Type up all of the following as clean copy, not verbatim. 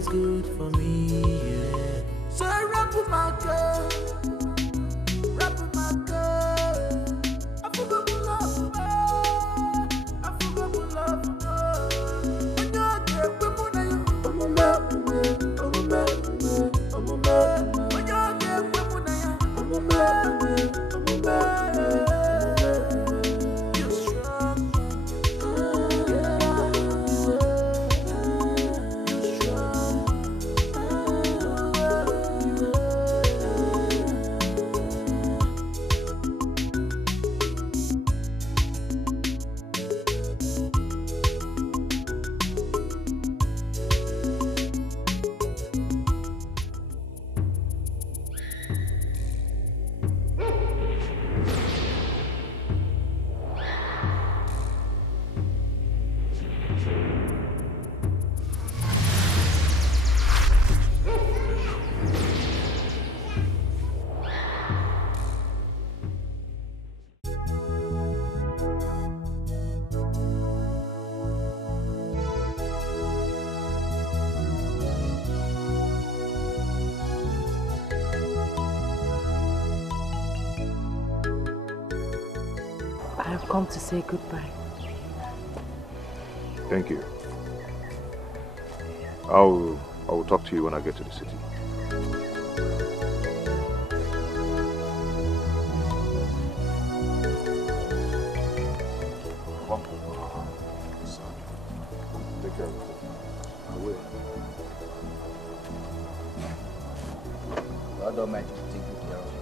always good for me, yeah. So I rap with my girl, rap with my girl. I forgot to love her, I forgot to love her. When you get with me, I'm a man, I'm a man, I'm a man. When you get with me, I'm a man, I'm a man. You're strong. I've come to say goodbye. Thank you. I will talk to you when I get to the city. Take care of yourself. I will. God Almighty will take good care of you.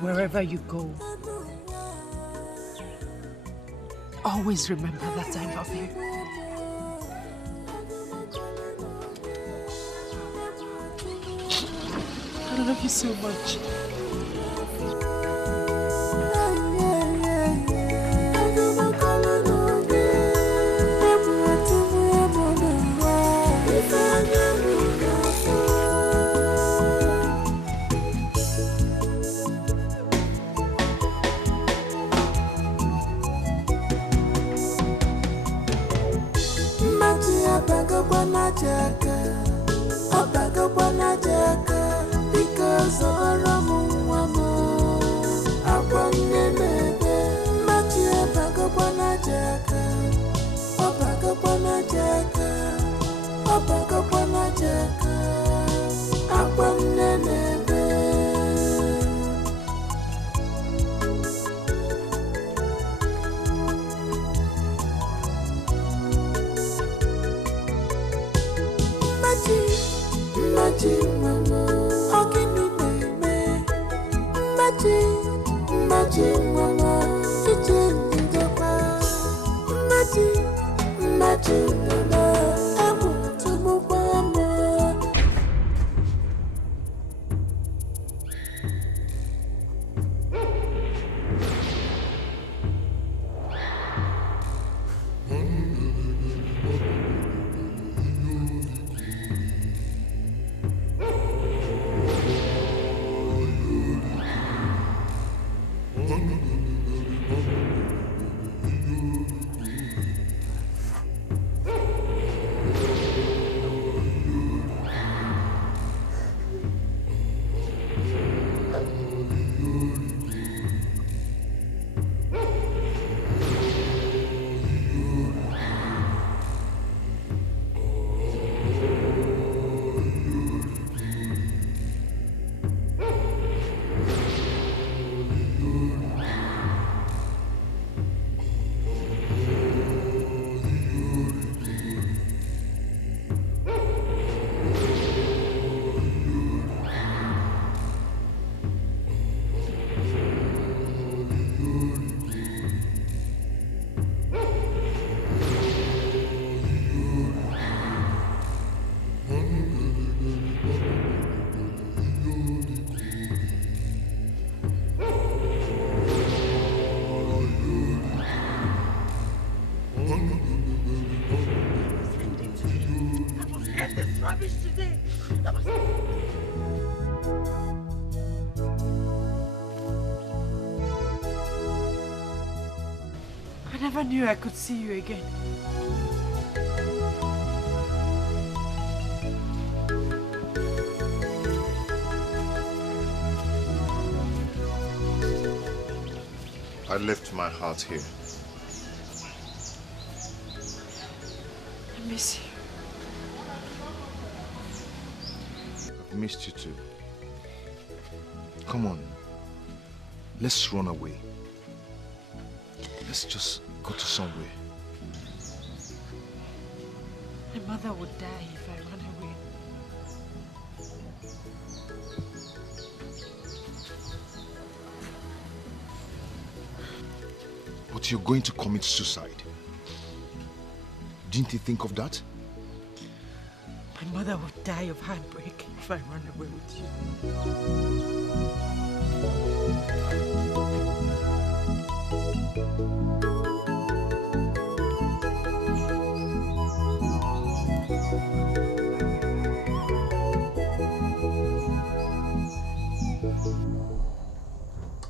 Wherever you go, always remember that I love you. I love you so much. Because never knew I could see you again. I left my heart here. I miss you. I've missed you too. Come on. Let's run away. Let's just go to somewhere. My mother would die if I run away. But you're going to commit suicide. Didn't you think of that? My mother would die of heartbreak if I run away with you.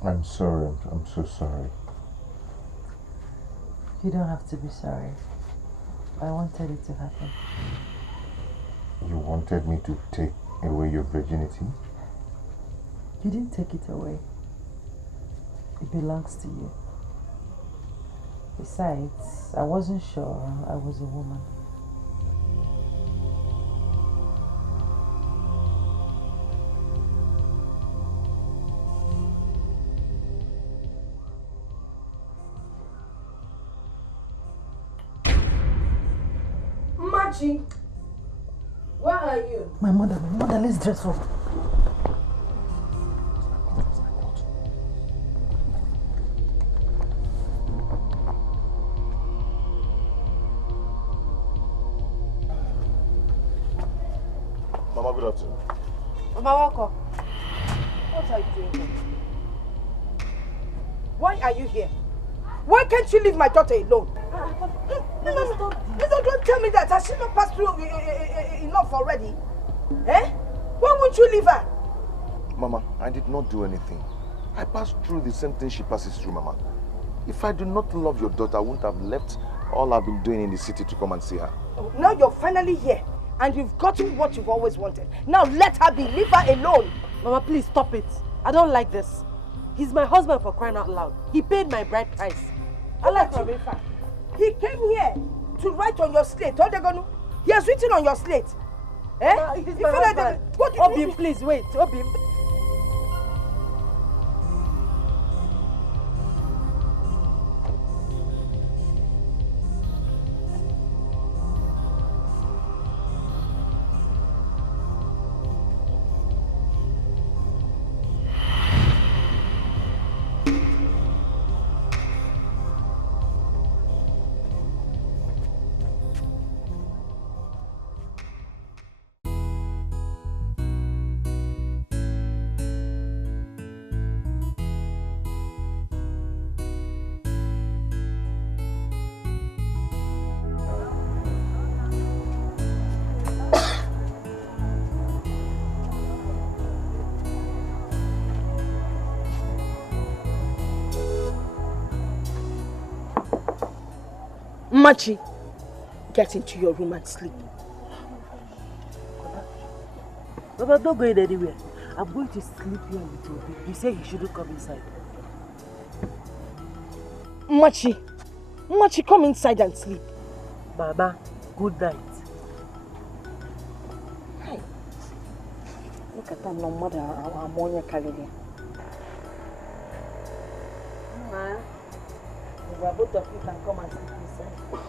I'm sorry. I'm so sorry. You don't have to be sorry. I wanted it to happen. You wanted me to take away your virginity? You didn't take it away. It belongs to you. Besides, I wasn't sure I was a woman. Where are you? My mother, let's dress up. Mama, good afternoon. Mama, welcome. What are you doing here? Why are you here? Why can't you leave my daughter alone? No, don't tell me that. Has she not passed through enough already? Eh? Why won't you leave her? Mama, I did not do anything. I passed through the same thing she passes through, Mama. If I do not love your daughter, I wouldn't have left all I've been doing in the city to come and see her. Now you're finally here and you've gotten what you've always wanted. Now let her be. Leave her alone. Mama, please stop it. I don't like this. He's my husband, for crying out loud. He paid my bride price. I like him. He came here to write on your slate. He has written on your slate. Eh? He's my husband. Obi, please wait. Obi. Machi, get into your room and sleep. Baba, don't go anywhere. I'm going to sleep here with you. You say you shouldn't come inside. Machi, come inside and sleep. Baba, good night. Hi. Look at that no mother ammonia calendar. Both of you can come and sleep inside.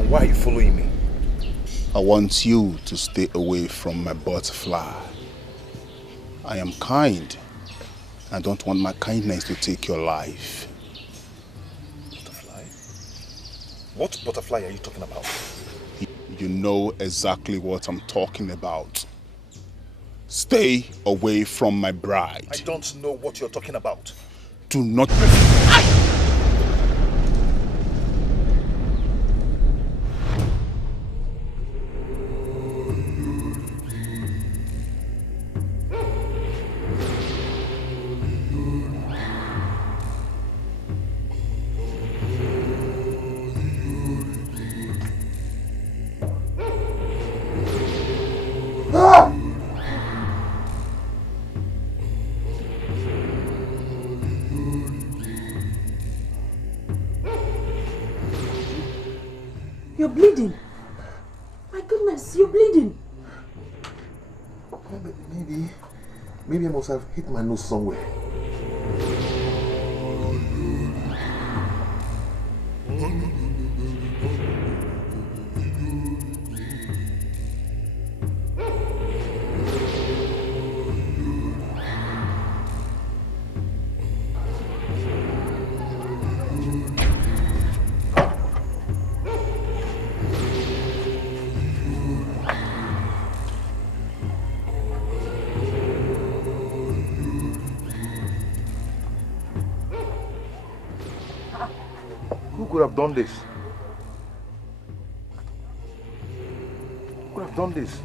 And why are you following me? I want you to stay away from my butterfly. I am kind. I don't want my kindness to take your life. Butterfly? What butterfly are you talking about? You know exactly what I'm talking about. Stay away from my bride. I don't know what you're talking about. Do not... You're bleeding. My goodness, you're bleeding. Maybe I must have hit my nose somewhere. Who could have done this? Who could have done this?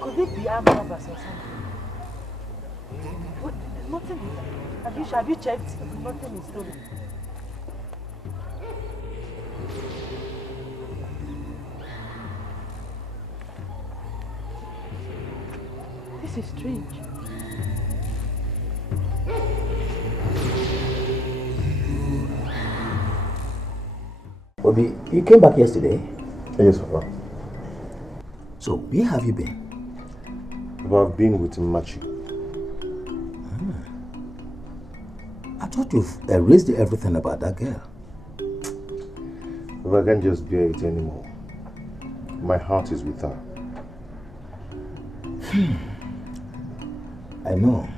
Could it be armed robbers or something? What? There's nothing here. Have you checked? Nothing is stolen. This is strange. Obi, you came back yesterday? Yes, Papa. So, where have you been? Papa, I've been with Machi. I thought you've erased everything about that girl. Papa, I can't just bear it anymore. My heart is with her. I know.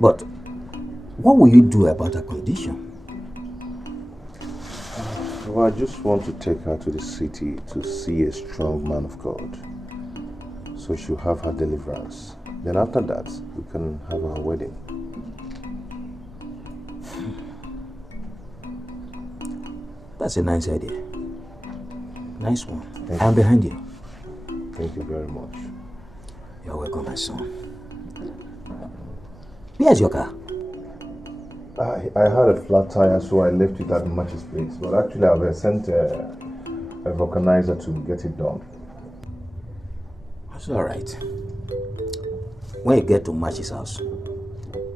But what will you do about her condition? Well, I just want to take her to the city to see a strong man of God. So she'll have her deliverance. Then after that, we can have our wedding. That's a nice idea. Nice one. I'm behind you. Thank you very much. You're welcome, my son. Where's your car? I had a flat tire, so I left it at Machi's place. But actually, I've sent a vulcanizer to get it done. That's all right. When you get to Machi's house,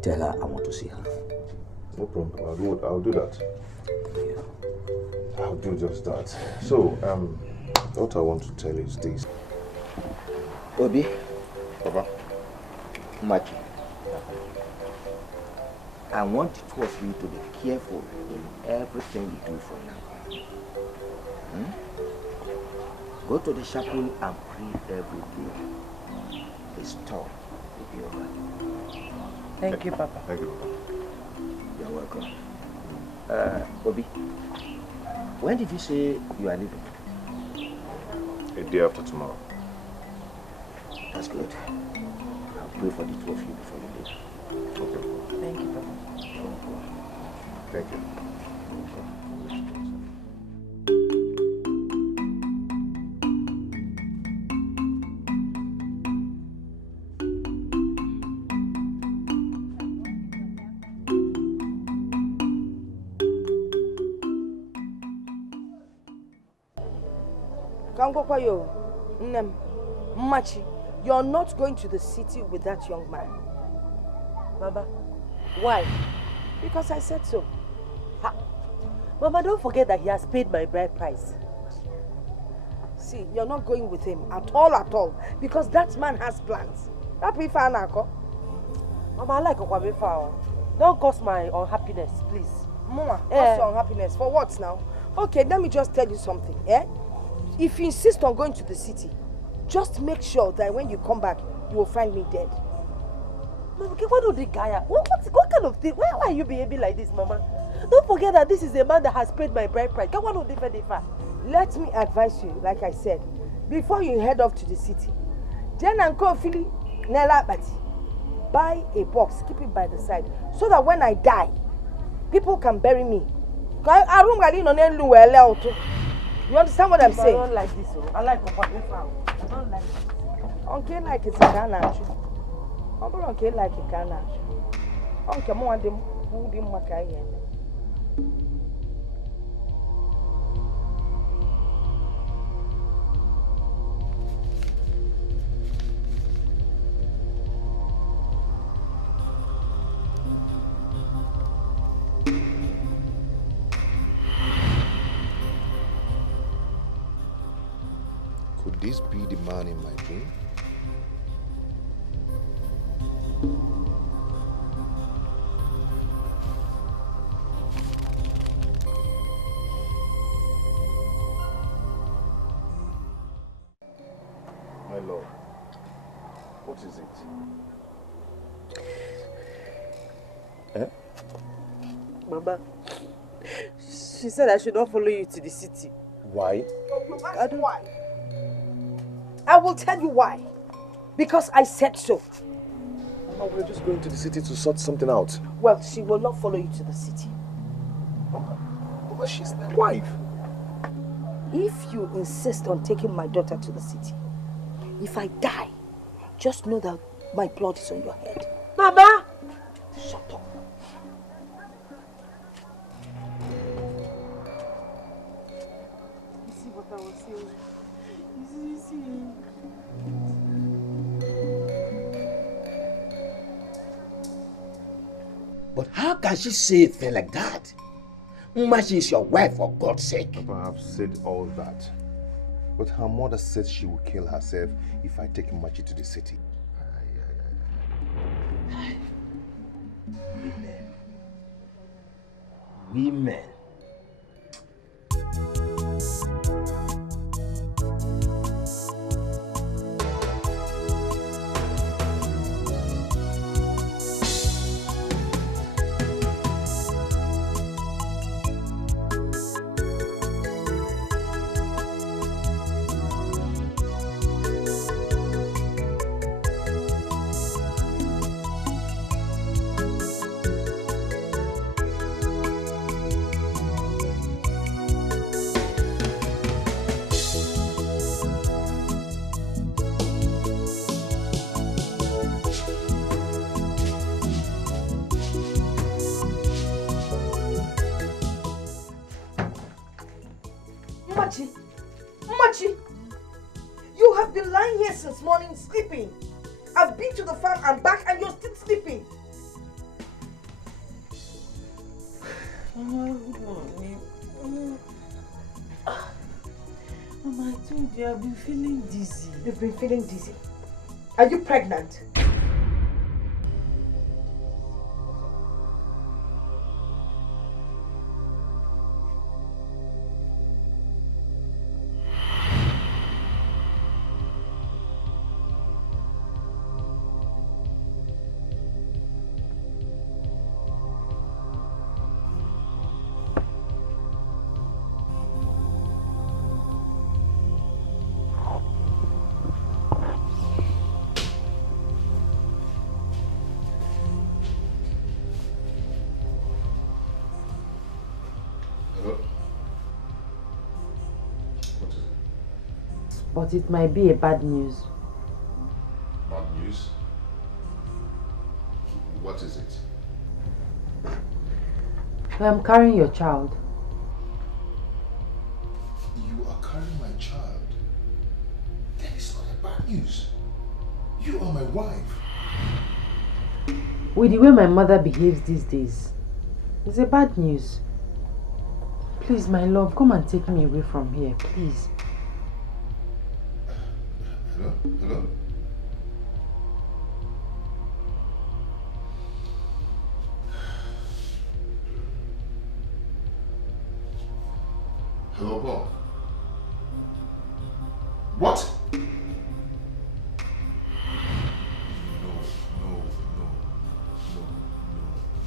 tell her I want to see her. No problem. I'll do that. I'll do just that. So, what I want to tell you is this. Obi. Papa. Machi. I want the two of you to be careful in everything you do from now on. Go to the chapel and pray every day. The storm will be over. Thank you, Papa. Thank you, Papa. You're welcome. Obi, when did you say you are leaving? A day after tomorrow. That's good. I'll pray for the two of you before you leave. Okay. Thank you, Papa. Thank you. Kangokwayo, Nem, Machi, you're not going to the city with that young man. Mama, why? Because I said so. Ha. Mama, don't forget that he has paid my bride price. See, you're not going with him at all, because that man has plans. Mama, I like Okwamefa. Don't cause my unhappiness, please. Mama, cause your unhappiness? For what now? Okay, let me just tell you something, eh? If you insist on going to the city, just make sure that when you come back, you will find me dead. Mama, what do the guy? What kind of thing? Why are you behaving like this, Mama? Don't forget that this is a man that has paid my bride price. Let me advise you, like I said, before you head off to the city, Jen and Kofi, Nella Bati, buy a box, keep it by the side, so that when I die, people can bury me. You understand what I'm saying? I don't like this. I like Okwamefa. I don't like it. Okay, like it's a Ghana. Okay, like a Ghana. Okay, more than who didn't make it. Could this be the man in my dream? My lord, what is it? Eh? Mama, she said I should not follow you to the city. Why? I don't. Why? I will tell you why. Because I said so. Mama, we're just going to the city to sort something out. Well, she will not follow you to the city. Mama, she's my wife. If you insist on taking my daughter to the city, if I die, just know that my blood is on your head. Mama! Shut up. You see what I was saying? You see. But how can she say a thing like that? Mama, she is your wife, for God's sake. Papa, I've said all that. But her mother said she will kill herself if I take Machi to the city. Women. Machi, you have been lying here since morning sleeping. I've been to the farm and back and you're still sleeping. Mama, I told you I've been feeling dizzy. You've been feeling dizzy? Are you pregnant? But it might be a bad news. Bad news? What is it? I am carrying your child. You are carrying my child? news. You are my wife. With the way my mother behaves these days, it's a bad news. Please, my love, come and take me away from here, please. Hello? Hello? Hello, Bob. What?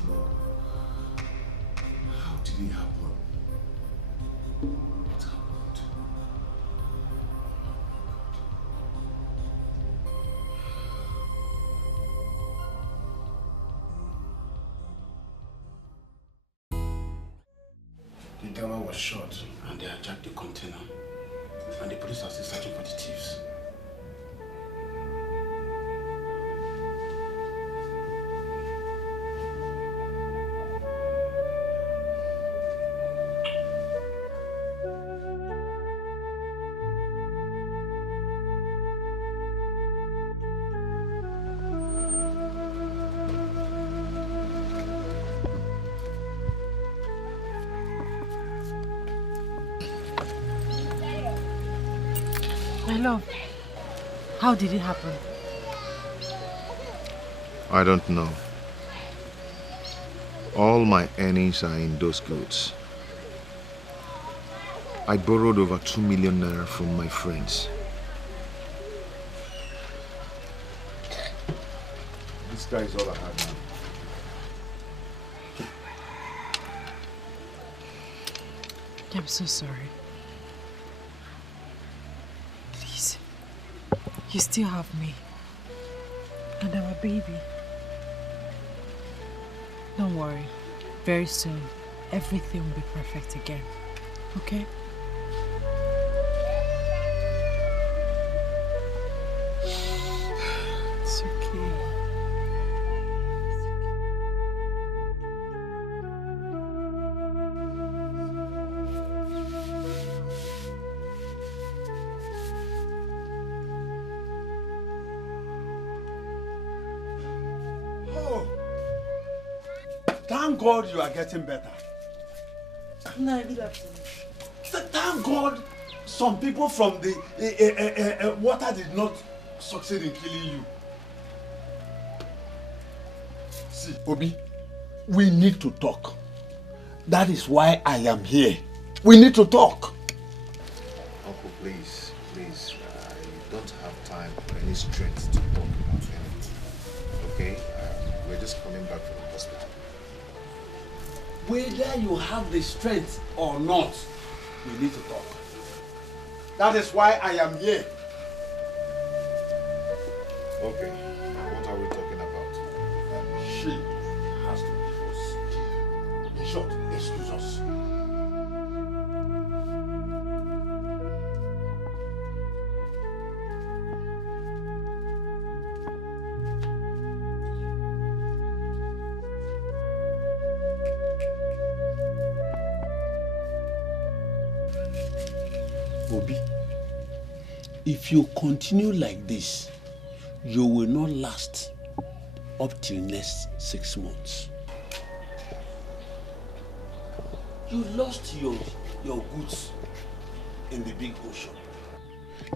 No. How did it happen? What happened? The driver was shot and they hijacked the container. And the police are still searching for the thieves. My love, how did it happen? I don't know. All my earnings are in those goods. I borrowed over 2 million naira from my friends. This guy is all I have now. I'm so sorry. Please, you still have me and our baby. Don't worry. Very soon, everything will be perfect again. Okay? It's okay. Thank God you are getting better. No, good afternoon. Thank God some people from the water did not succeed in killing you. See, Obi, we need to talk. That is why I am here. We need to talk. Uncle, please. I don't have time or any strength to talk about anything. Okay? We're just coming back from the hospital. Whether you have the strength or not, we need to talk. That is why I am here. Okay. What are we talking about? She has to divorce. In short, excuse us. Obi, if you continue like this, you will not last up till next 6 months. You lost your goods in the big ocean.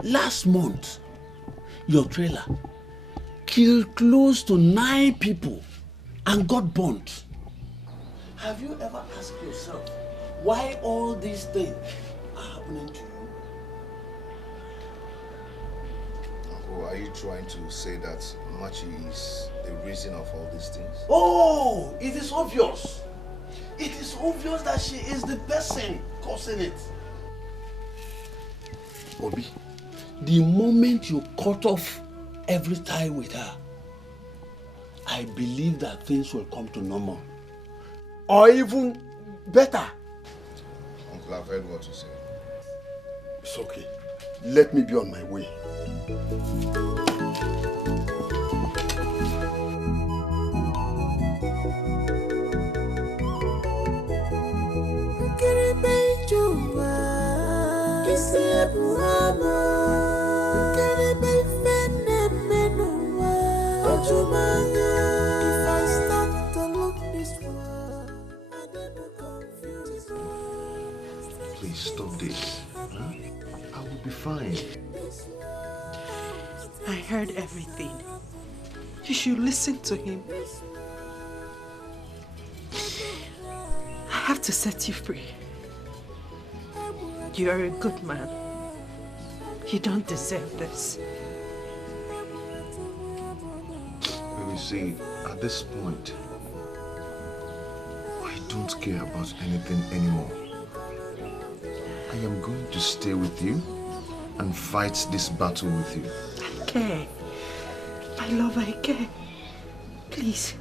Last month, your trailer killed close to 9 people and got burnt. Have you ever asked yourself why all these things are happening to you? Uncle, are you trying to say that Machi is the reason of all these things? Oh, it is obvious. It is obvious that she is the person causing it. Obi, the moment you cut off every tie with her, I believe that things will come to normal. Or even better. Uncle, I've heard what you said. It's okay. Let me be on my way. Kiribe stop this. Huh? I will be fine. I heard everything. You should listen to him. I have to set you free. You are a good man. You don't deserve this. You see, at this point, I don't care about anything anymore. I am going to stay with you and fight this battle with you. I care. My love, I care. Please.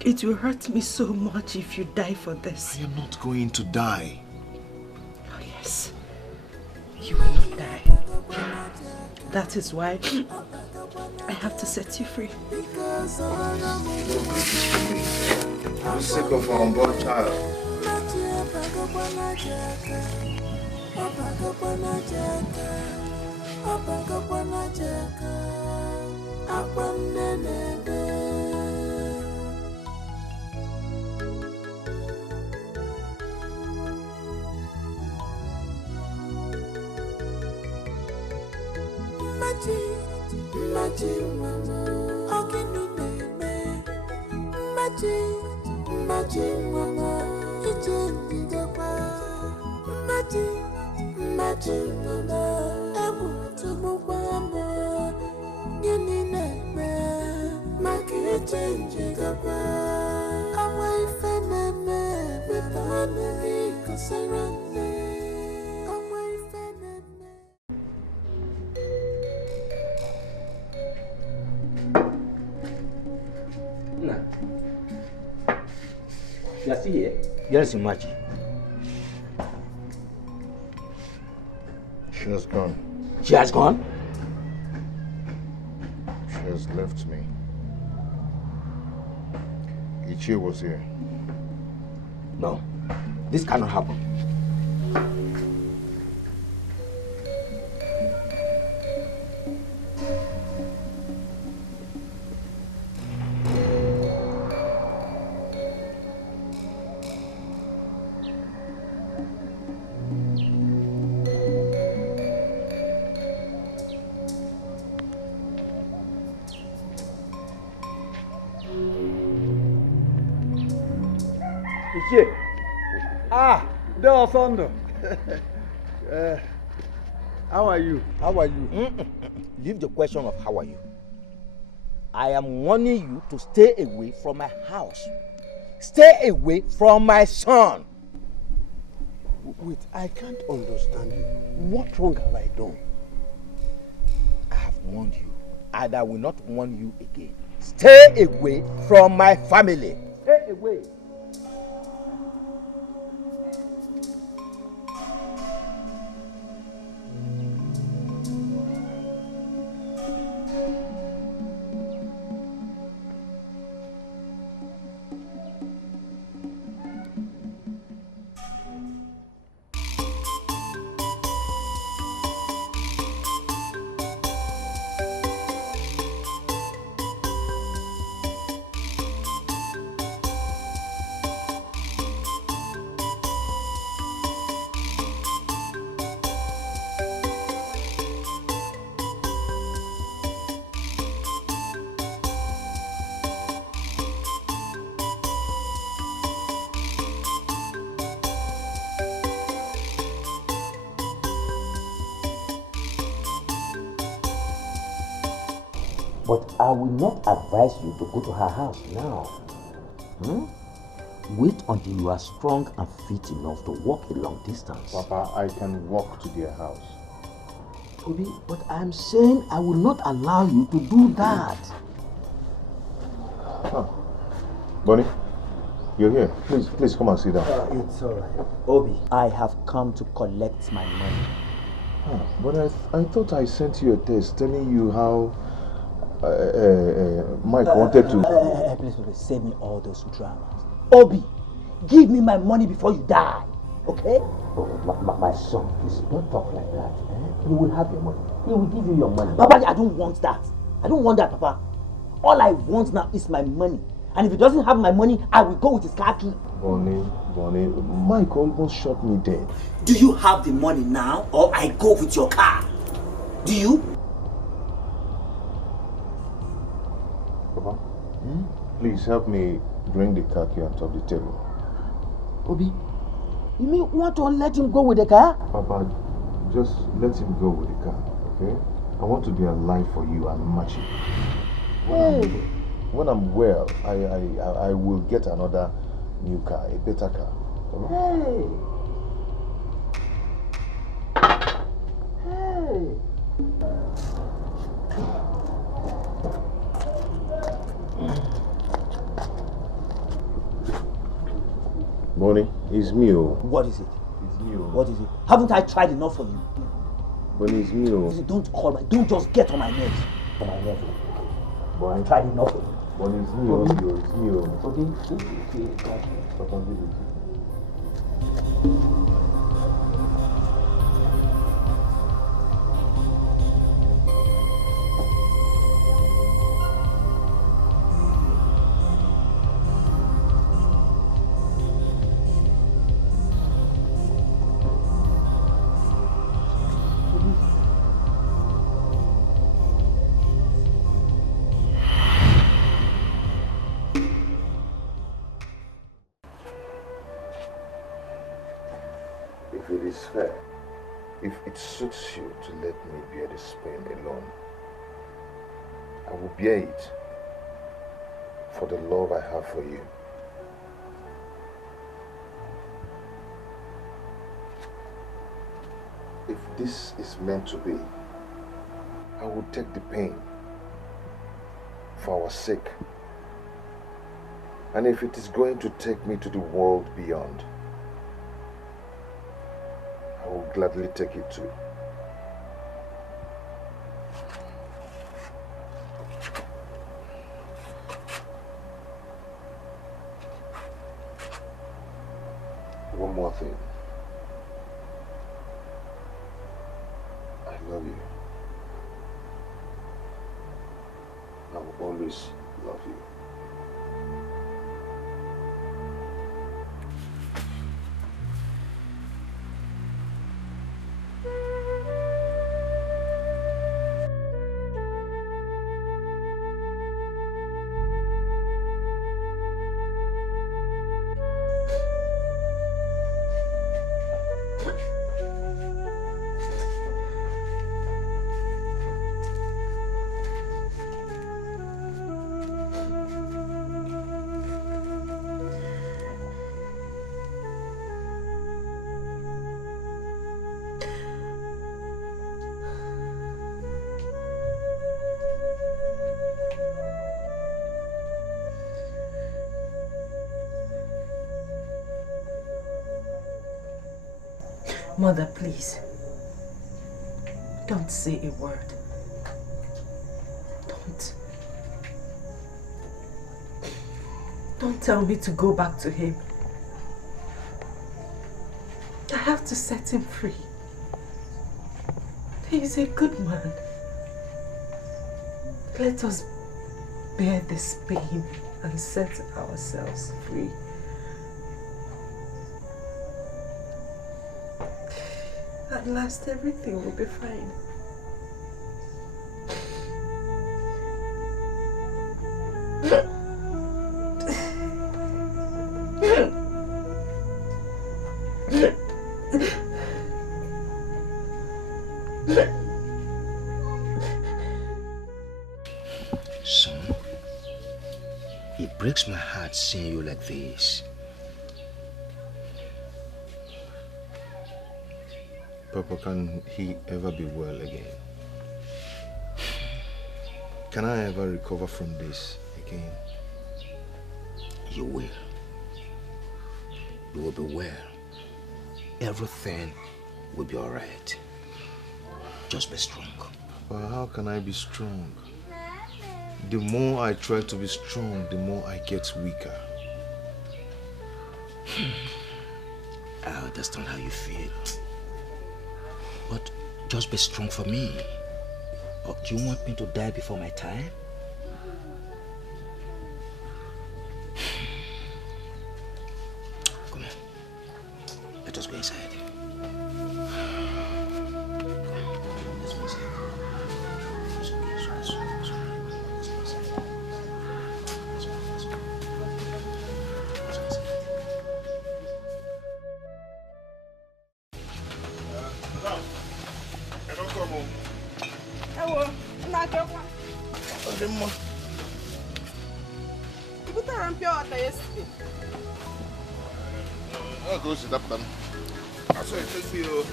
It will hurt me so much if you die for this. I am not going to die. Oh yes. You will not die. That is why I have to set you free. I'm sick of our unborn child. You are still here? Yes, Imaji. She has gone. She has gone? She has left me. Ichie was here. No, this cannot happen. Thunder. How are you? How are you? Leave the question of how are you. I am warning you to stay away from my house. Stay away from my son. Wait, I can't understand you. What wrong have I done? I have warned you, and I will not warn you again. Stay away from my family. Stay away. But I will not advise you to go to her house now. Wait until you are strong and fit enough to walk a long distance. Papa, I can walk to their house. Toby, but I'm saying I will not allow you to do that. Huh. Bonnie, you're here. Please come and sit down. It's alright. Obi, I have come to collect my money. But I thought I sent you a text telling you how Mike wanted to... Please, save me all those dramas. Obi, give me my money before you die, okay? My son, please don't talk like that. You will have your money. He will give you your money. Papa, I don't want that. I don't want that, Papa. All I want now is my money. And if he doesn't have my money, I will go with his car key. Bonnie, Mike almost shot me dead. Do you have the money now, or I go with your car? Do you? Papa, please help me bring the car key on top of the table. Obi, you mean want to let him go with the car? Papa, just let him go with the car, okay? I want to be alive for you and match it. When I'm well, I will get another new car, a better car. Hey. Bonnie, it's me. What is it? It's me. What is it? Haven't I tried enough for you? Bonnie, it's me. Don't call me. Don't just get on my nerves. On my nerves. Bonnie, I tried enough for you. Bonnie, it's me. It's me. Okay. Papa, give it. If it is fair, if it suits you to let me bear this pain alone, I will bear it for the love I have for you. If this is meant to be, I will take the pain for our sake. And if it is going to take me to the world beyond, I will gladly take it too. One more thing. I love you. I will always love you. Mother, please. Don't say a word. Don't tell me to go back to him. I have to set him free. He's a good man. Let us bear this pain and set ourselves free. At last, everything will be fine. Son, it breaks my heart seeing you like this. Papa, can he ever be well again? Can I ever recover from this again? You will. You will be well. Everything will be alright. Just be strong. But how can I be strong? The more I try to be strong, the more I get weaker. I understand how you feel. But just be strong for me. Or do you want me to die before my time? inside. I'll go sit up then. I saw it take you.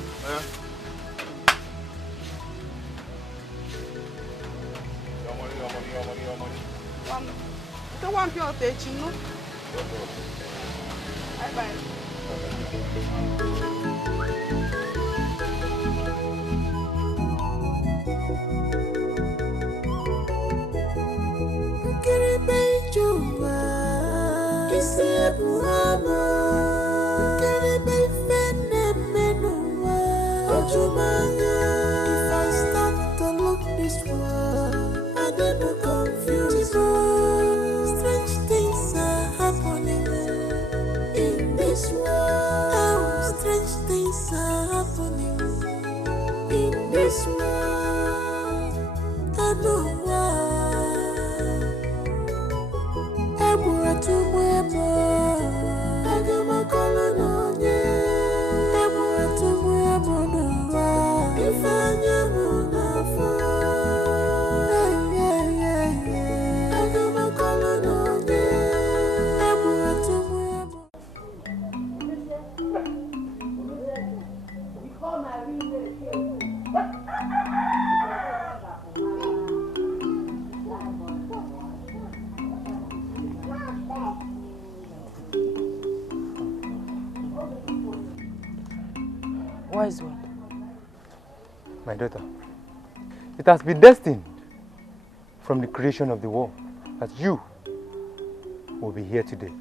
Your money. Don't want your attention, no? Bye-bye. If I start to look this way, I get more confused. Strange things are happening in this world. Oh, strange things are happening in this world. I know why. I'm going to I got my color on you. If I never I got my color on Wise one. My daughter, it has been destined from the creation of the world that you will be here today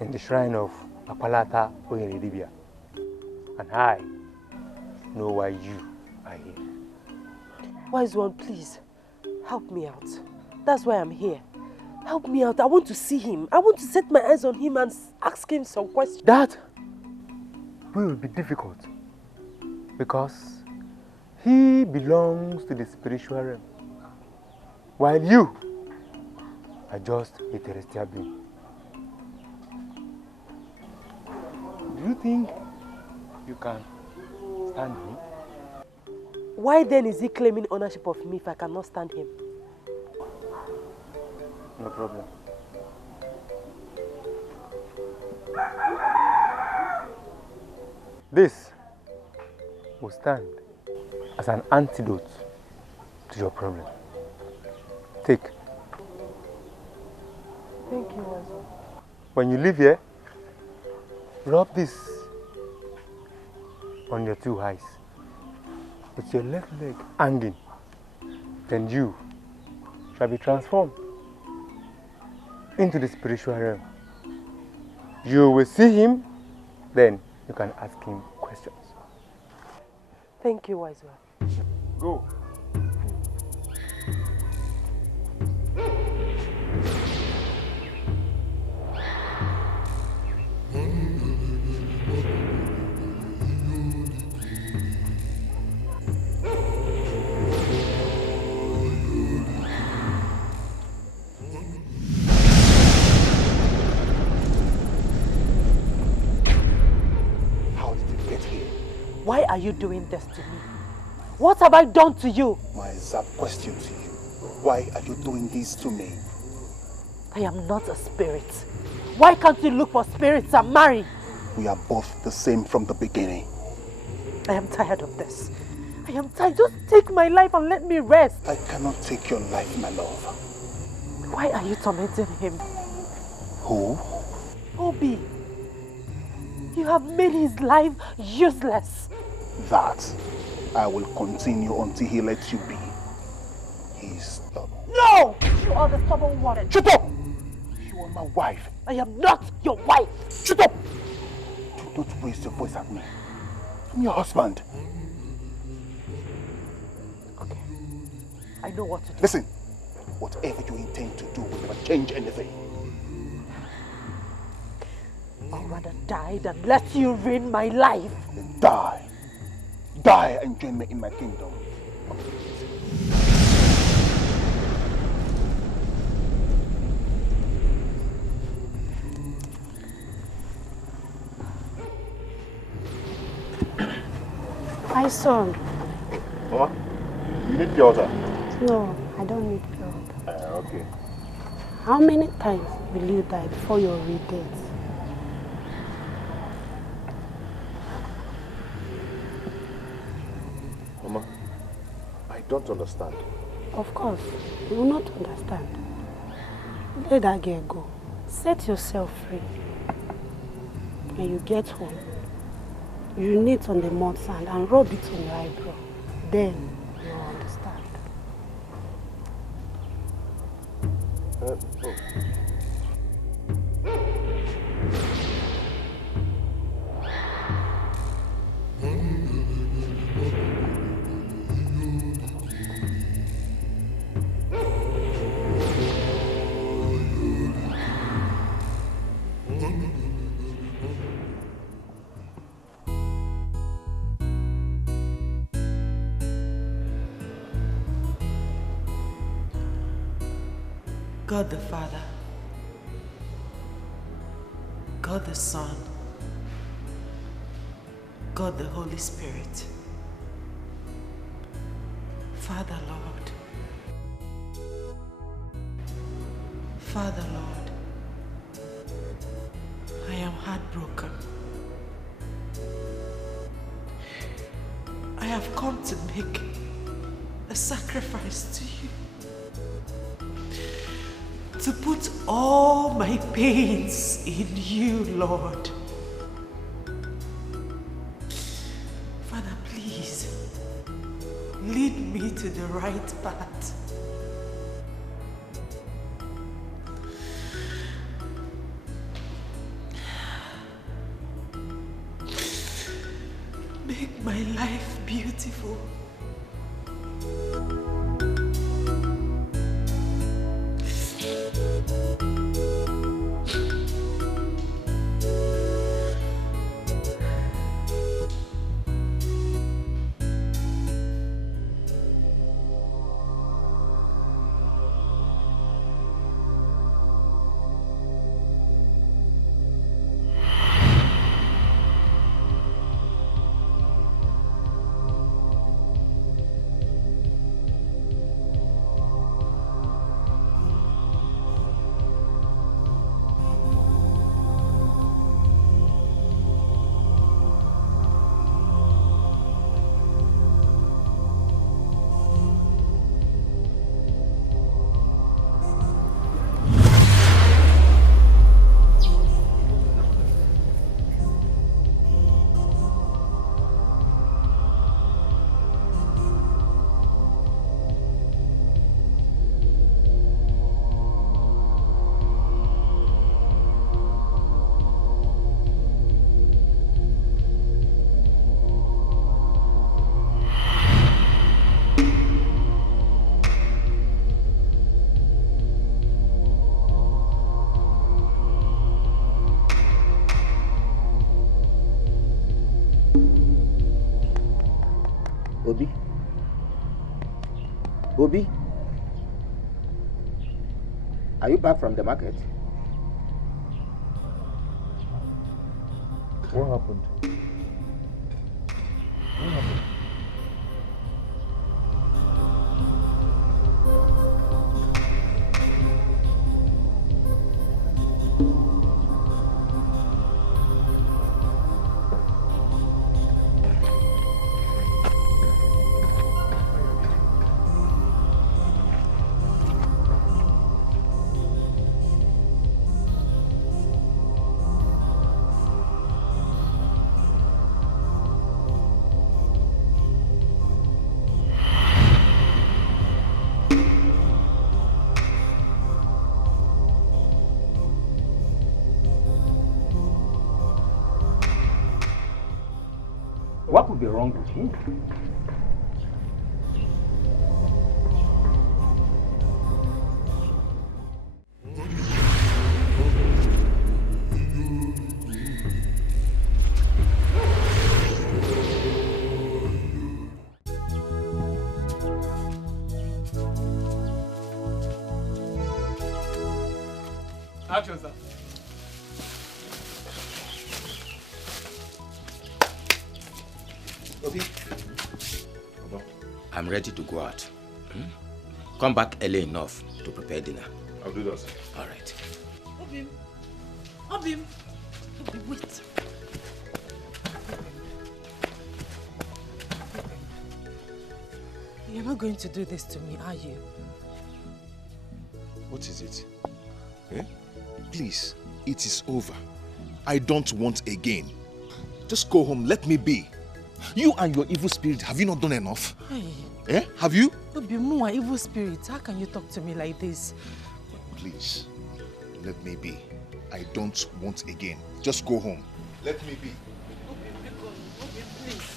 in the shrine of Apalata Oyenidibia. And I know why you are here. Wise one, please, help me out. That's why I'm here. Help me out. I want to see him. I want to set my eyes on him and ask him some questions. That will be difficult because he belongs to the spiritual realm, while you are just a terrestrial being. Do you think you can stand him? Why then is he claiming ownership of me if I cannot stand him? No problem. This will stand as an antidote to your problem. Take. Thank you, Wazo. When you leave here, rub this on your two eyes with your left leg hanging. Then you shall be transformed into the spiritual realm. You will see him, then you can ask him questions. Thank you, Wise one. Go. Why are you doing this to me? What have I done to you? My exact question to you. Why are you doing this to me? I am not a spirit. Why can't you look for spirits and marry? We are both the same from the beginning. I am tired of this. I am tired. Just take my life and let me rest. I cannot take your life, my love. Why are you tormenting him? Who? Obi. You have made his life useless. That I will continue until he lets you be. He is stubborn. No! You are the stubborn one. Shut up! You are my wife. I am not your wife. Shut up! Do not raise your voice at me. I'm your husband. Okay. I know what to do. Listen. Whatever you intend to do will never change anything. I'll rather die than let you ruin my life. Die. Die and join me in my kingdom. My son. Mama, you need pure water? No, I don't need pure water. Okay. How many times will you die before you're dead? Mama, I don't understand. Of course, you will not understand. Let that girl go. Set yourself free. When you get home, you knit on the mud sand and rub it on your eyebrow. Then you'll understand. Oh. God the Father, God the Son, God the Holy Spirit, Father Lord, Father Lord, I am heartbroken. I have come to make a sacrifice to you. To put all my pains in you, Lord. Father, please, lead me to the right path. Make my life beautiful. Obi? Obi? Are you back from the market? What happened? What happened? What could be wrong with him? Obi. I'm ready to go out. Come back early enough to prepare dinner. I'll do that. All right. Obim. Obim. Obim, wait. You're not going to do this to me, are you? What is it? Eh? Please, it is over. I don't want again. Just go home, let me be. You and your evil spirit, have you not done enough? Hey. Eh? Have you? Obimu, an evil spirit. How can you talk to me like this? Please, let me be. I don't want again. Just go home. Let me be. Obim, please.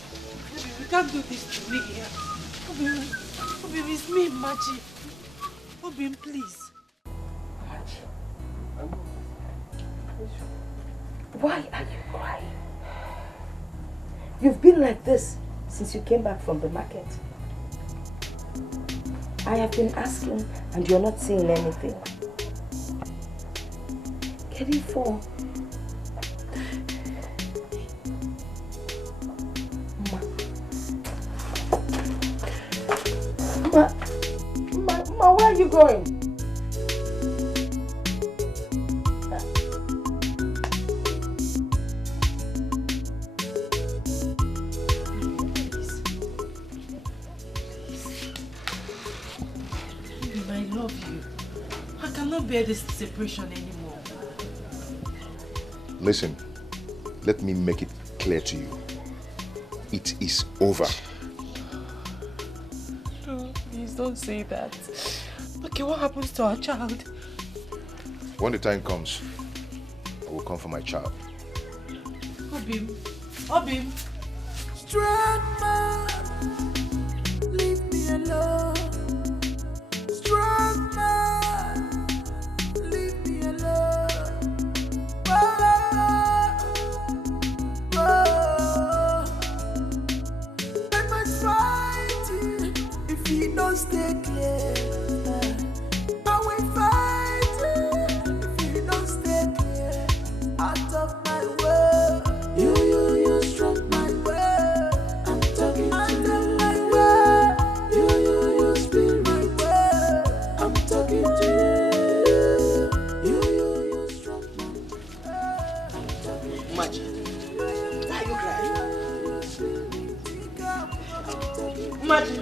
Obim, you can't do this to me here. Obim, it's me, Machi. Obim, please. Why are you crying? You've been like this since you came back from the market. I have been asking and you're not saying anything. Get it for? Ma, where are you going? Bear this separation anymore. Listen, let me make it clear to you. It is over. No, please don't say that. Okay, what happens to our child? When the time comes, I will come for my child. Obim. Obim. Strong man, leave me alone. Strong man. Stay clear. I will fight if you don't stay clear. Out of my way. You struck my way. I'm talking to you. Out of my way. You spin my way. I'm talking to you. You struck my way. Machi, why are you crying? Machi.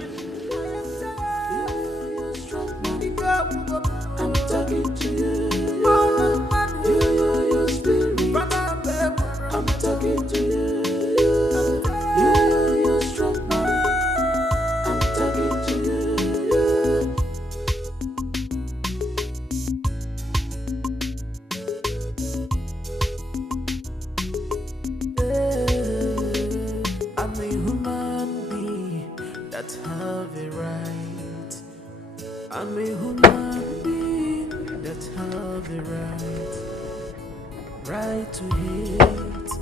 I'm talking to you. You spirit. I'm talking to you. You strong man. I'm talking to you. I'm a human being that have a right. I'm a human being that have the right to hate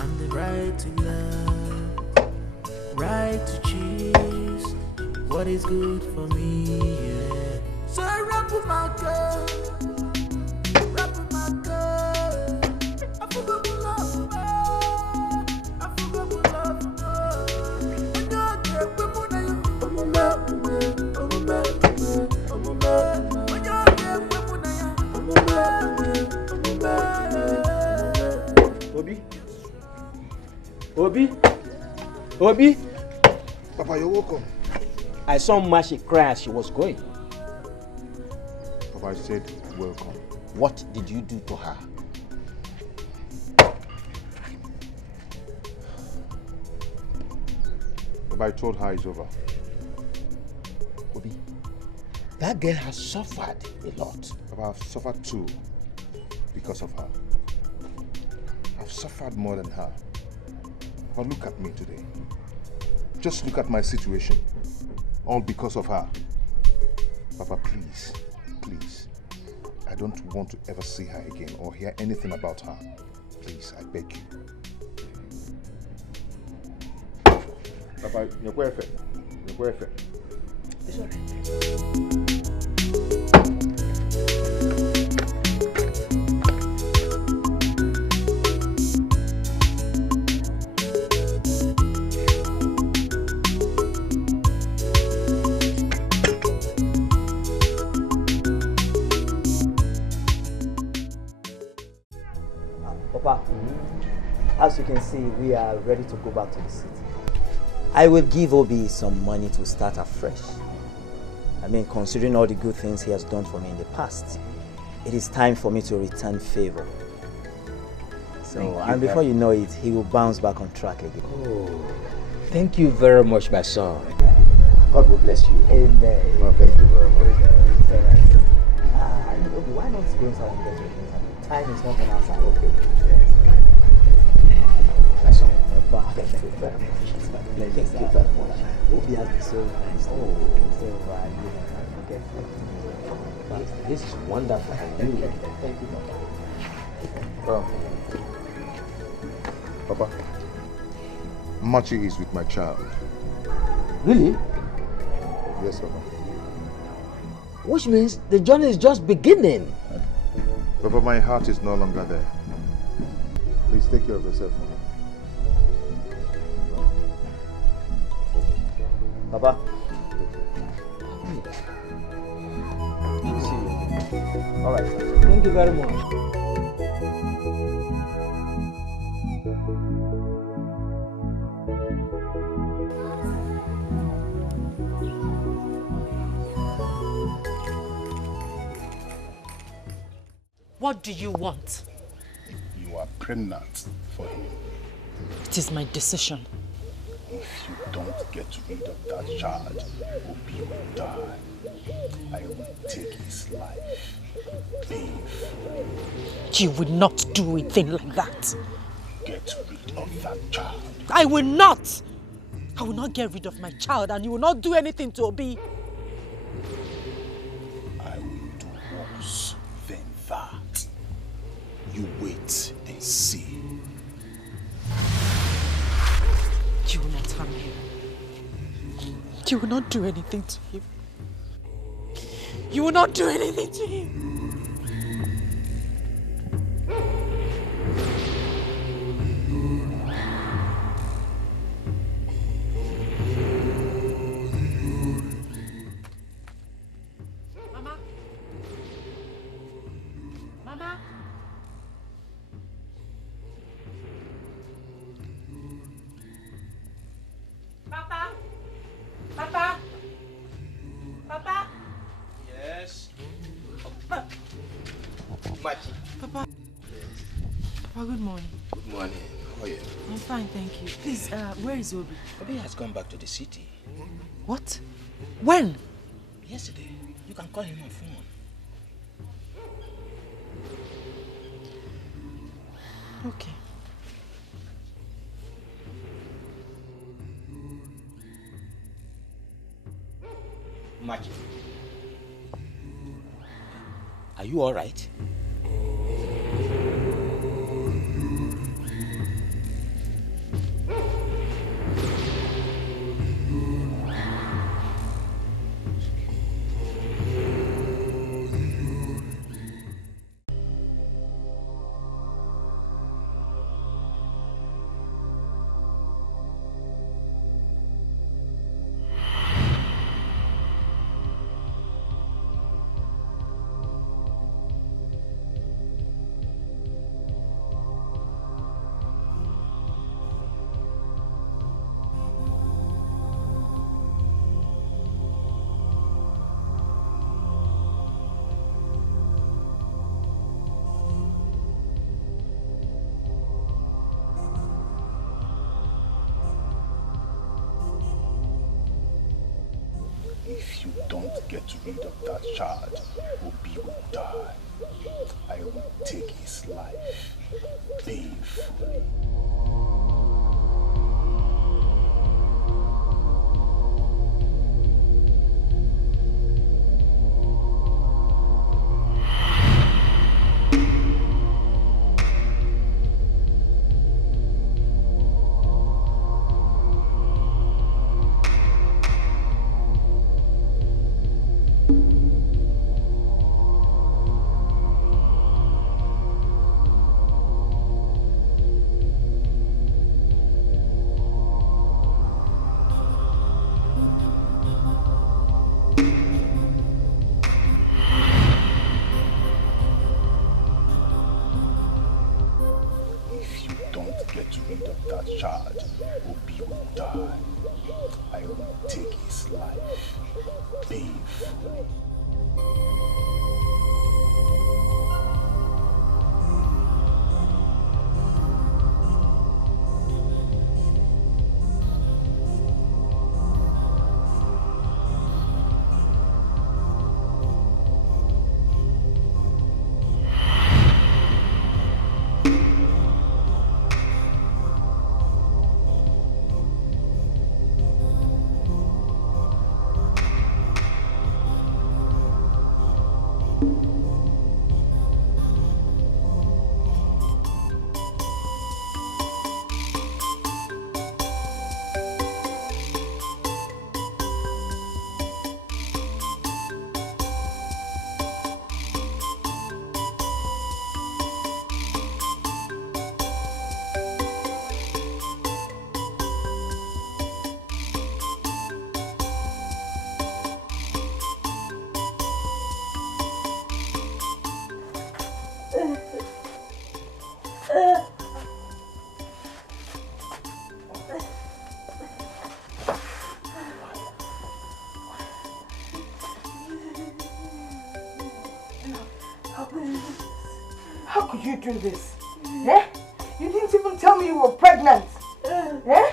and the right to love, right to choose what is good for me. Yeah. So I rap with my girl, rap with my girl. I forgot to love, I forgot to love. I don't care what I am. Obi? Obi? Papa, you're welcome. I saw Mashi cry as she was going. Papa, I said welcome. What did you do to her? Papa, I told her it's over. Obi, that girl has suffered a lot. Papa, I've suffered too because of her. I've suffered more than her. But look at me today. Just look at my situation. All because of her. Papa, please, please. I don't want to ever see her again or hear anything about her. Please, I beg you. Papa, you're perfect. You're perfect. It's all right. Papa, as you can see, we are ready to go back to the city. I will give Obi some money to start afresh. I mean, considering all the good things he has done for me in the past, it is time for me to return favor. So, and before you know it, he will bounce back on track again. Oh, thank you very much, my son. God will bless you. Amen. Well, thank you very much. Obi, why not go inside and get your things? Time is not on our side. Okay. My son. Thank you very much. Thank you very much. Obi has been so nice. Okay. This is wonderful. Thank you. Thank you, Papa. Papa, Machi is with my child. Really? Yes, Papa. Which means the journey is just beginning. Papa, my heart is no longer there. Please take care of yourself for me. Papa. Good to see you. All right. Thank you very much. What do you want? You are pregnant for him. It is my decision. If you don't get rid of that child, Obi will die. I will take his life. Leave. You will not do a thing like that. Get rid of that child. I will not! I will not get rid of my child, and you will not do anything to Obi. I will do worse than that. You wait and see. You will not harm him. You will not do anything to him. You will not do anything to him. Mama? Mama? Papa? Papa? Papa? Yes. Papa? Papa, good morning. Good morning. How are you? I'm fine, thank you. Please, where is Obi? Obi has gone back to the city. What? When? Yesterday. You can call him on phone. Okay. Machi. Are you all right? If you don't get rid of that child, Obi will die. I will take his life painfully. get rid of that child, Obi will die. I will take his life painfully. How could you do this? Eh? You didn't even tell me you were pregnant. Eh?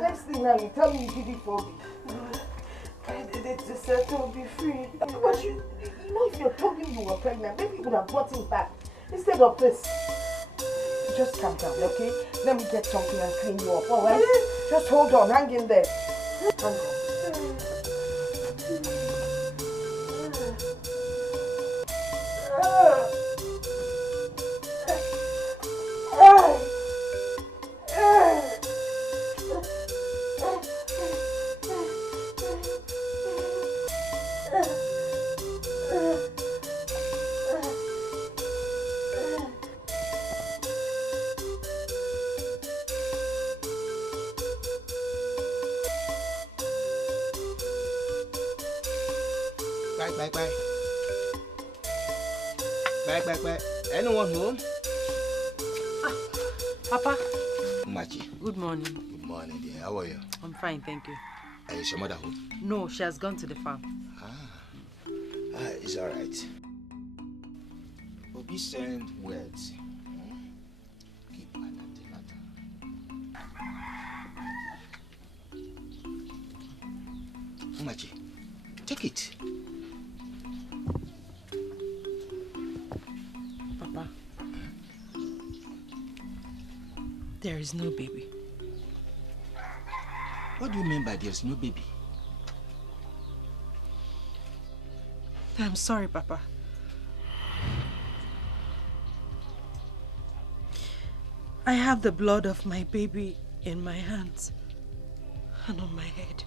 Next thing now, you tell me you did it for me. I did it to settle, be free. But you know, if you told me you were pregnant, maybe you would have brought him back instead of this. Just calm down, okay? Let me get something and clean you up, alright? Just hold on, hang in there. Hang on. Back. Anyone home? Papa. Machi. Good morning. Good morning, dear. How are you? I'm fine, thank you. Is your mother home? No, she has gone to the farm. It's all right. Obi send words. Keep Machi, take it. Papa, there is no baby. What do you mean by there's no baby? I'm sorry, Papa. I have the blood of my baby in my hands and on my head.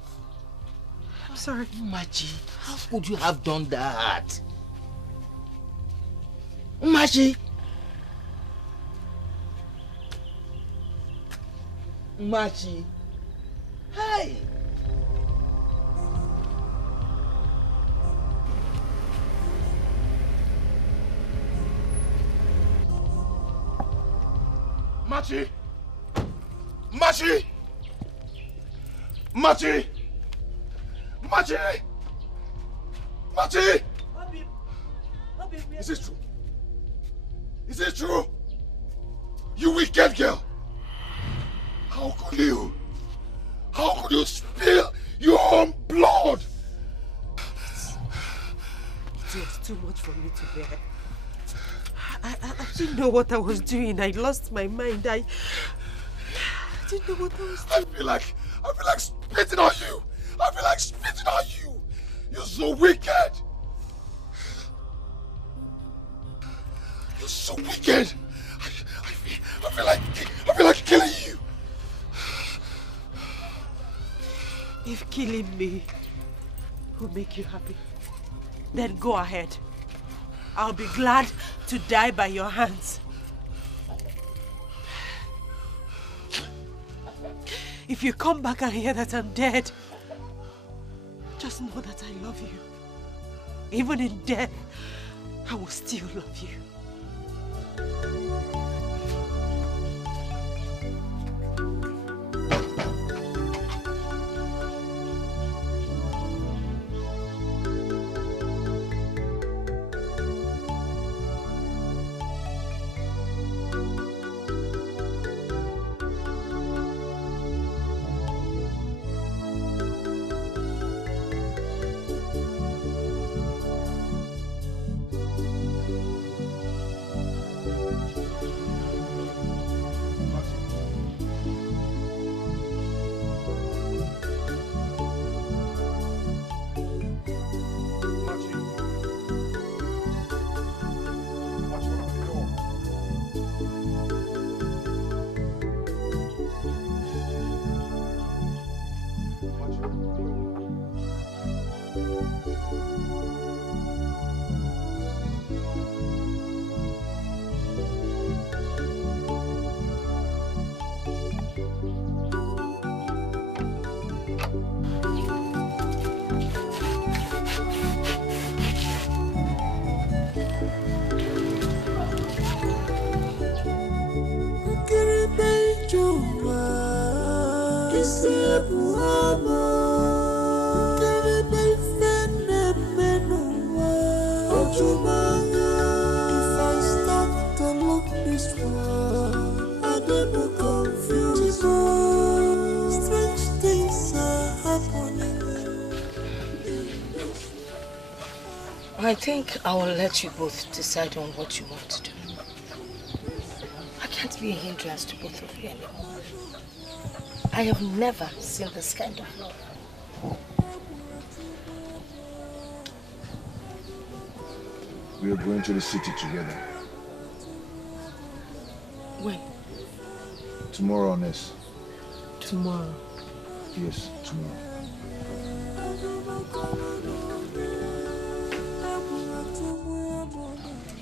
I'm sorry. Machi, how could you have done that? Machi! Machi! Hey! Machi! Machi! Machi! Machi! Machi! Is it true? Is it true? You wicked girl! How could you? How could you spill your own blood? It was too much for me to bear. I didn't know what I was doing. I lost my mind. I didn't know what I was doing. I feel like spitting on you. I feel like spitting on you. You're so wicked. You're so wicked. I feel like killing you. If killing me will make you happy, then go ahead. I'll be glad to die by your hands. If you come back and hear that I'm dead, just know that I love you. Even in death, I will still love you. I think I will let you both decide on what you want to do. I can't be a hindrance to both of you anymore. I have never seen this kind of love. We are going to the city together. When? Tomorrow, Ness. Tomorrow? Yes, tomorrow.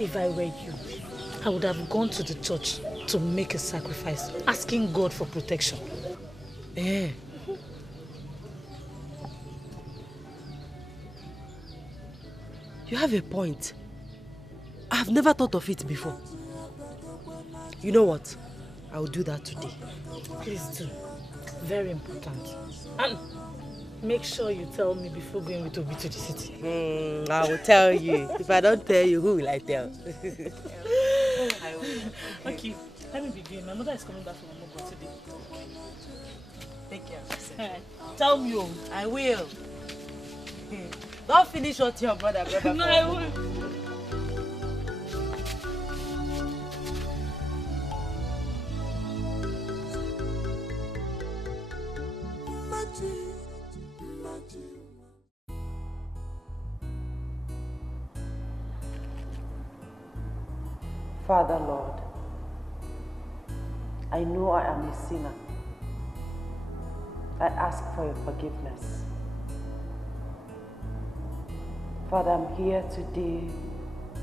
If I were you, I would have gone to the church to make a sacrifice, asking God for protection. Eh. You have a point. I have never thought of it before. You know what? I will do that today. Please do. Very important. And make sure you tell me before going with Obi to the city. I will tell you. If I don't tell you, who will I tell? I will. Okay, let me begin. My mother is coming back from Omogo today. Take care of yourself. Right. Tell me, oh. I will. Don't finish what your brother No, I will. Father, Lord, I know I am a sinner. I ask for your forgiveness. Father, I'm here today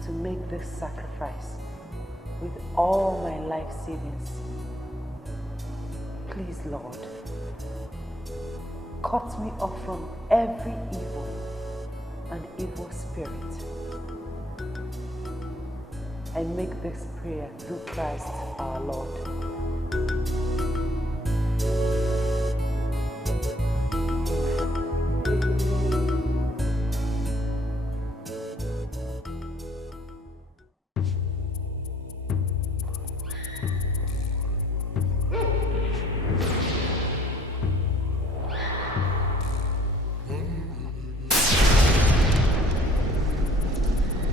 to make this sacrifice with all my life savings. Please, Lord, cut me off from every evil and evil spirit. I make this prayer through Christ our Lord.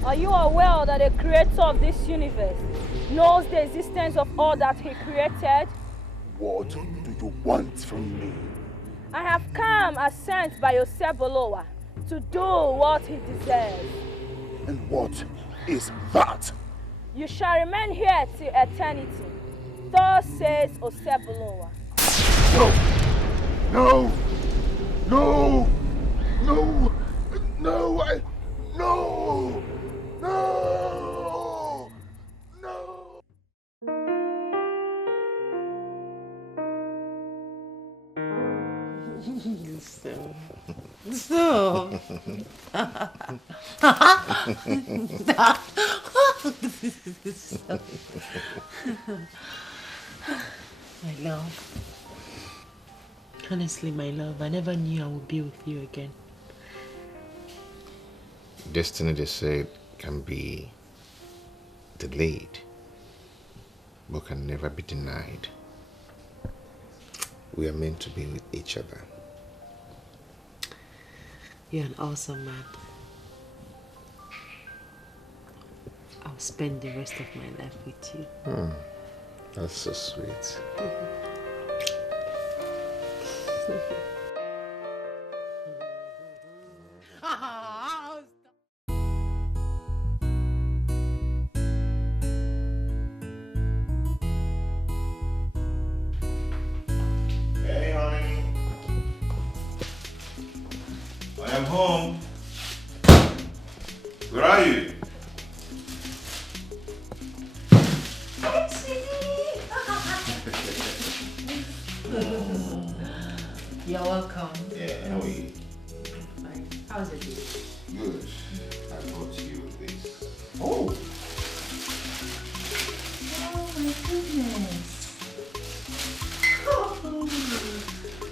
Are you aware that the creator of this universe knows the existence of all that he created? What do you want from me? I have come as sent by Osebolowa to do what he deserves. And what is that? You shall remain here till eternity. Thus says Osebolowa. No! No! No! No! So. My love. Honestly, my love, I never knew I would be with you again. Destiny, they said, can be delayed, but can never be denied. We are meant to be with each other. You're an awesome man. I'll spend the rest of my life with you. That's so sweet. Hey, honey. I am home. Where are you? You're welcome. Yeah, how are you? Fine. How's it? Good. I brought you this. Oh! Oh my goodness.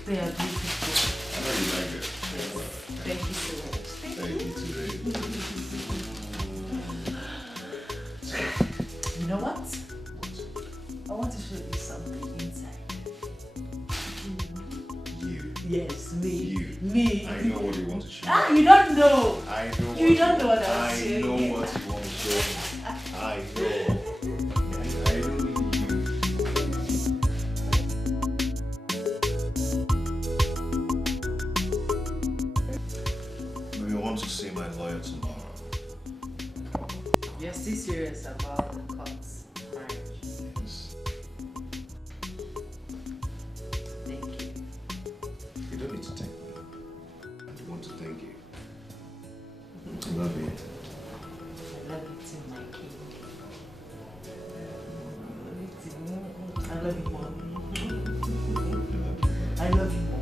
They are beautiful. I know you like it. Thank you so much. Thank you too. You know what? I want to show you something inside. You. Yes, me. You. Me. I know what you want to show. Ah, you don't know. I know. You don't know what I was I showing know you. what you want to show. I know. I know you. Maybe I want to see my lawyer tomorrow. You're still serious about the court's marriage? Yes. Thank you. You don't need to thank me. I want to thank you. I love you. I love you too, my king. I love you more. I love you more.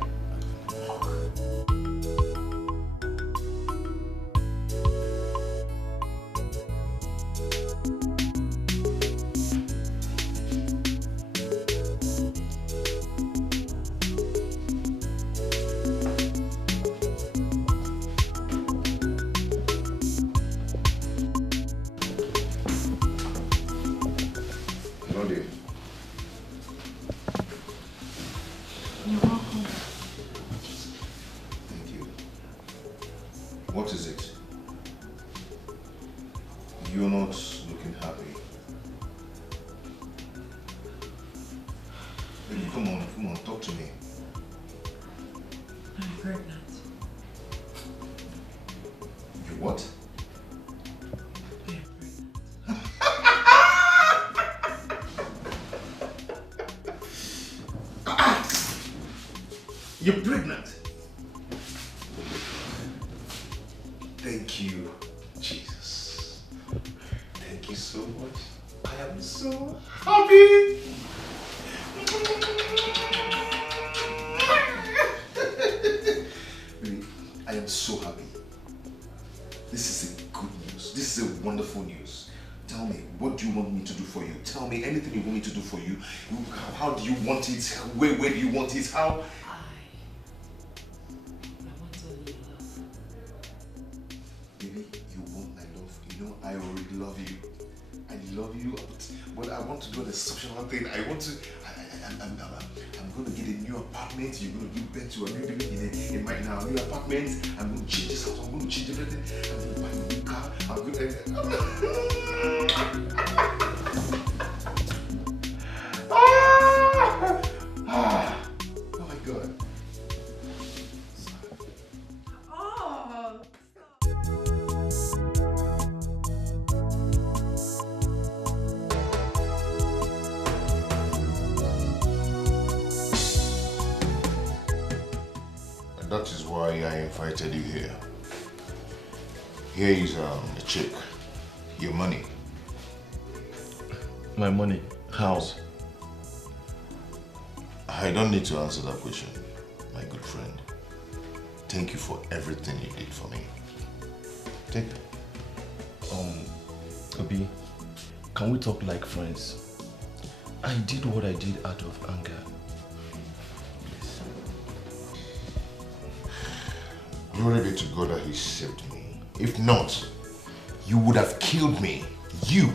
Love you. You're welcome. Thank you. What is it? You're not looking happy. Baby, come on, talk to me. I'm pregnant. You what? You're pregnant. Thank you, Jesus. Thank you so much. I am so happy. Really, I am so happy. This is a good news. This is a wonderful news. Tell me, what do you want me to do for you? Tell me anything you want me to do for you. How do you want it? Where do you want it? How? Baby, you want my love. You know, I already love you. I love you, but I want to do an exceptional thing. I'm going to get a new apartment. You're going to give birth to a new baby in my new apartment. I'm going to change this house. I'm going to change everything. I'm going to buy a new car. I'm going to... Oh my God. That is why I invited you here. Here is the check. Your money. My money? How? I don't need to answer that question, my good friend. thank you for everything you did for me. Take it. Obi, can we talk like friends? I did what I did out of anger. Please. Glory be to God that he saved me. If not, you would have killed me. You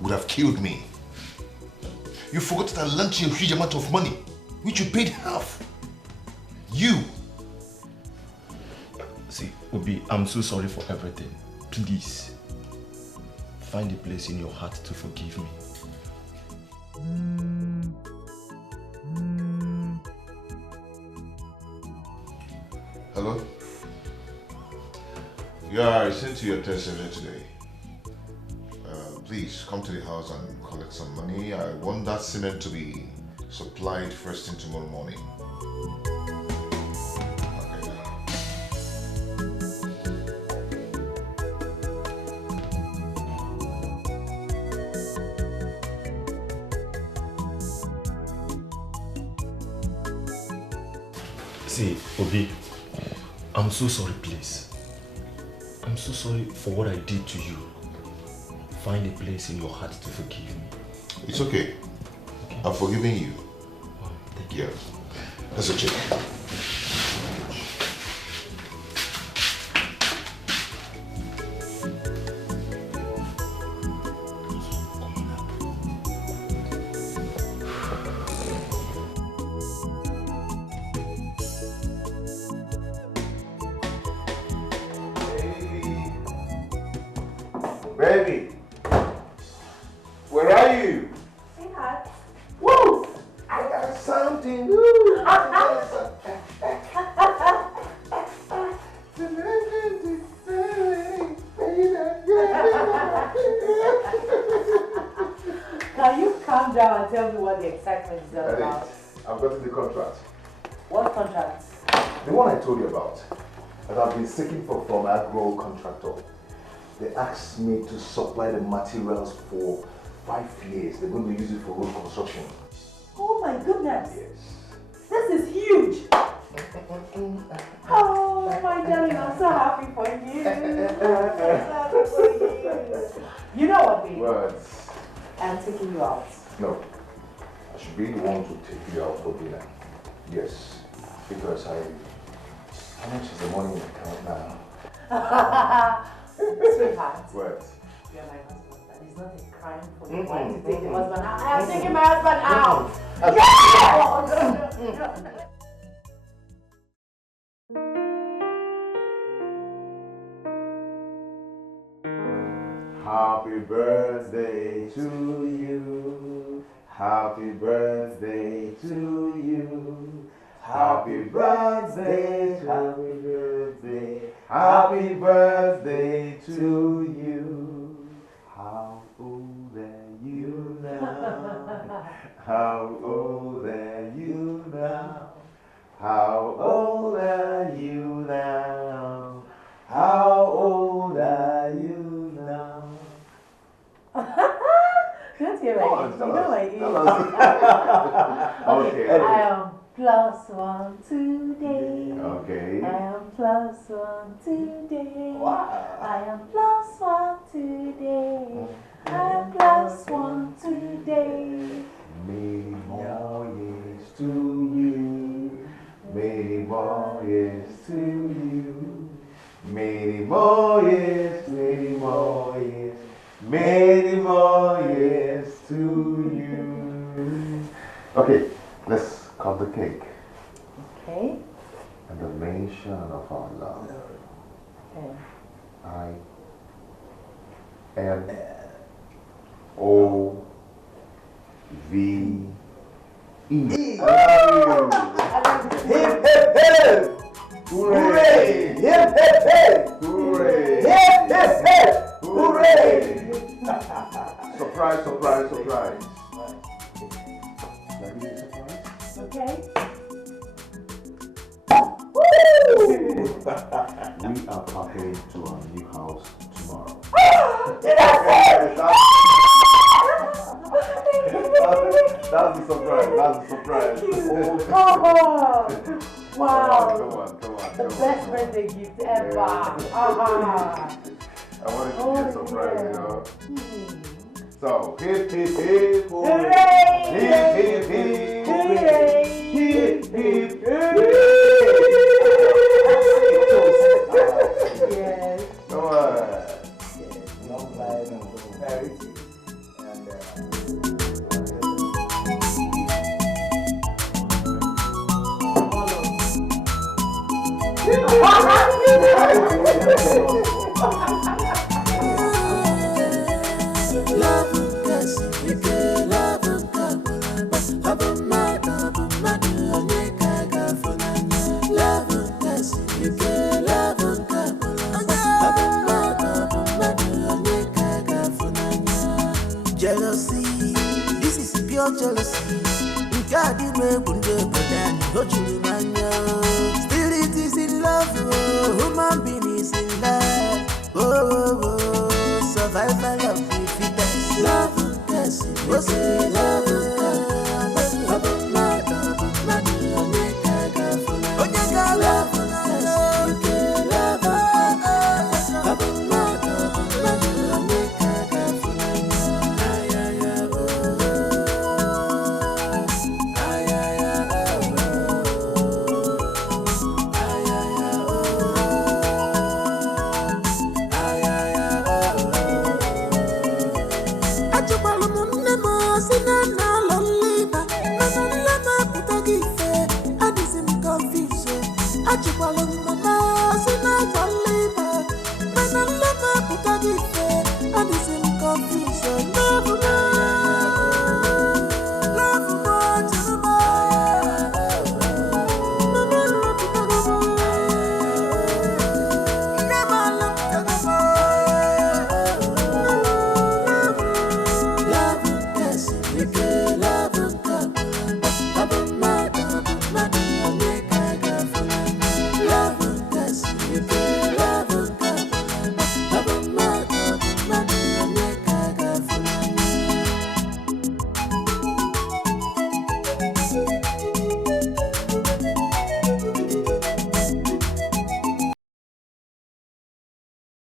would have killed me. You forgot that I lent you a huge amount of money, which you paid half. You. See, Obi, I'm so sorry for everything. Please, find a place in your heart to forgive me. Hello? Yeah, I sent you a text earlier today. Please come to the house and collect some money. I want that cement to be supplied first thing tomorrow morning. See, Obi, I'm so sorry, please. I'm so sorry for what I did to you. Find a place in your heart to forgive me. It's okay. I'm forgiving you. Oh, thank you. Yeah. That's a check. Baby, where are you? Sweetheart. Woo! I got something. Woo! Can you calm down and tell me what the excitement is all about? I've gotten the contract. What contract? The one I told you about. That I've been seeking for from an agro contractor. They asked me to supply the materials for 5 years. They're going to use it for road construction. Oh my goodness! Yes. This is huge! Oh my darling, I'm so happy for you. I'm so happy for you. You know what, baby? What? I'm taking you out. No. I should be the one to take you out for dinner. Yes. Because how much is the money in the account now? Sweetheart. What? You're my husband, and it's not a crime for the wife to take the husband out. I am taking my husband out! Yeah! Happy birthday to you. Happy birthday to you. Happy birthday, happy birthday, happy birthday to you. How old are you now? How old are you now? How old are you now? How old are you now? Don't hear my age. You know my age. Okay. I am +1 today. Okay. I am +1 today. Wow. I am +1 today. I am +1 today. Many more years to you. Many more years to you. Many more years, many more years. Many more years to you. Okay, let's cut the cake. Okay. And the mention of our love. Okay. I M O V E. Hip, hip, hip! Hooray! Hip, hip, hip! Hooray! Hip, hip, hip! Hooray! Surprise, surprise, surprise. Can I give you a surprise? Okay. We are packing to our new house tomorrow. Did I say? That's the surprise. That's the surprise. Oh, wow. Come on. The best birthday gift ever. I wanted to be a surprise, you know. So, hip, hip, hip, hooray! Hip, hip, hip, hooray! Hip, hip, hip! Yes. Come on. Long life and prosperity. Happy